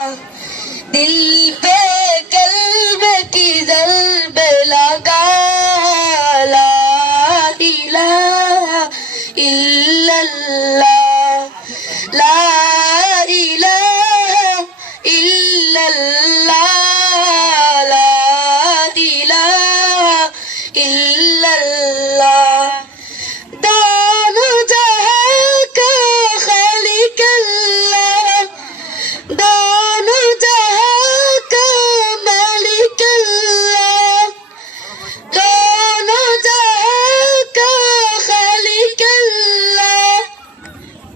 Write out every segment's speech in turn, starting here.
दिल पे कल्ब की ज़ल्ब लगा ला इलाहा इल्लल्लाह ला इलाहा इल्लल्लाह ला इलाहा इल्लल्लाह दानो जहां का खालिक अल्लाह दानो जहां का मालिक अल्लाह दोनों जहां का खालिक अल्लाह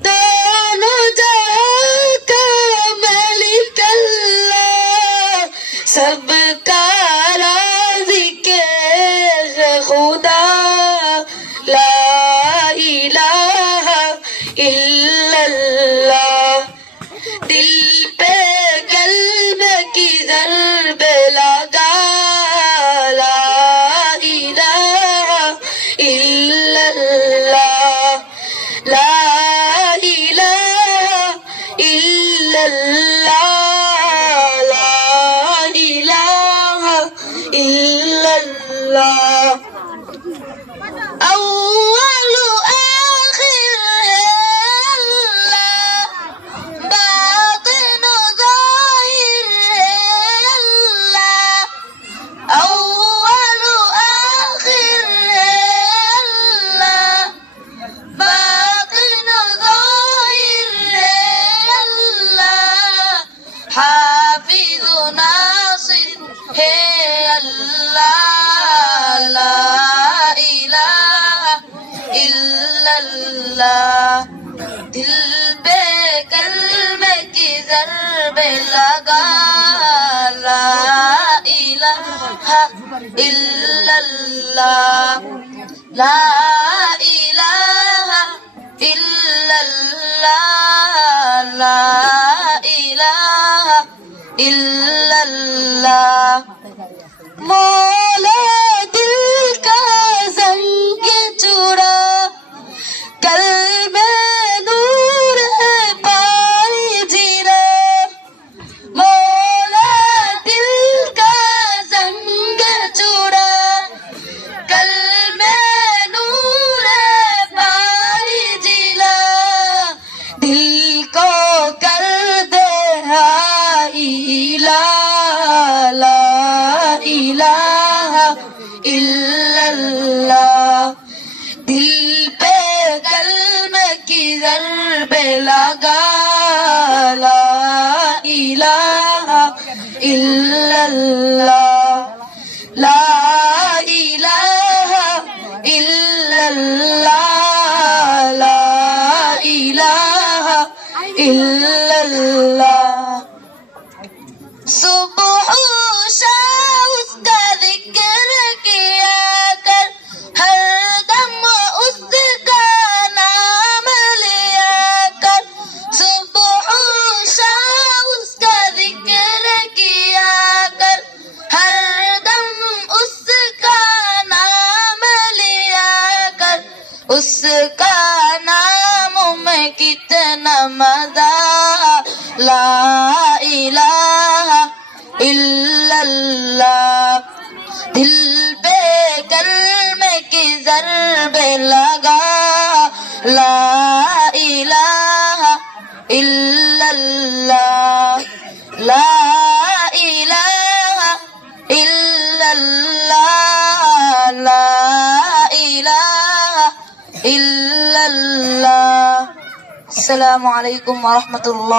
दोनों जहां का मालिक अल्लाह सबका राज़िक खुदा ला इलाहा इल्लल्लाह दिल पे कल्ब की ज़ल्ब लगा ला इलाहा इल्लल्लाह ला इलाहा इल्लल्लाह ला इलाहा इल्लल्लाह अव्वल आखिर है अल्लाह बातिन ज़ाहिर है अल्लाह अव्वल आखिर है अल्लाह बातिन ज़ाहिर है अल्लाह हाफिज़ नासिर है अल्लाह ला इलाहा इल्लल्लाह दिल पे कल्ब की ज़ल्ब लगा ला इलाहा इल्लल्लाह ला इलाहा इल्लल्लाह ला इलाहा इल्लल्लाह मौला दिल का ज़ंग चूड़ा कल्ब नूर है पाई जीरा मौला दिल का ज़ंग चूड़ा कल्ब नूर है पाई जीला दिल को कर दे इला ला इलाहा इल्लल्लाह दिल पे कल्ब की ज़ल्ब लगा ला इलाहा इल्लल्लाह ला इलाहा इल्लल्लाह ला इलाहा इल्लल्लाह सुबह शाम उसका जिक्र किया कर हर दम उसका नाम लिया कर सुबह शाम उसका जिक्र किया कर हर दम उसका नाम लिया कर उसका नाम में कितना मजा ला इलाहा इल्लल्लाह दिल पे कल्ब की ज़ल्ब लगा ला इलाहा इल्लल्लाह ला इलाहा इल्लल्लाह ला इलाहा इल्लल्लाह अस्सलामु अलैकुम व रहमतुल्लाह।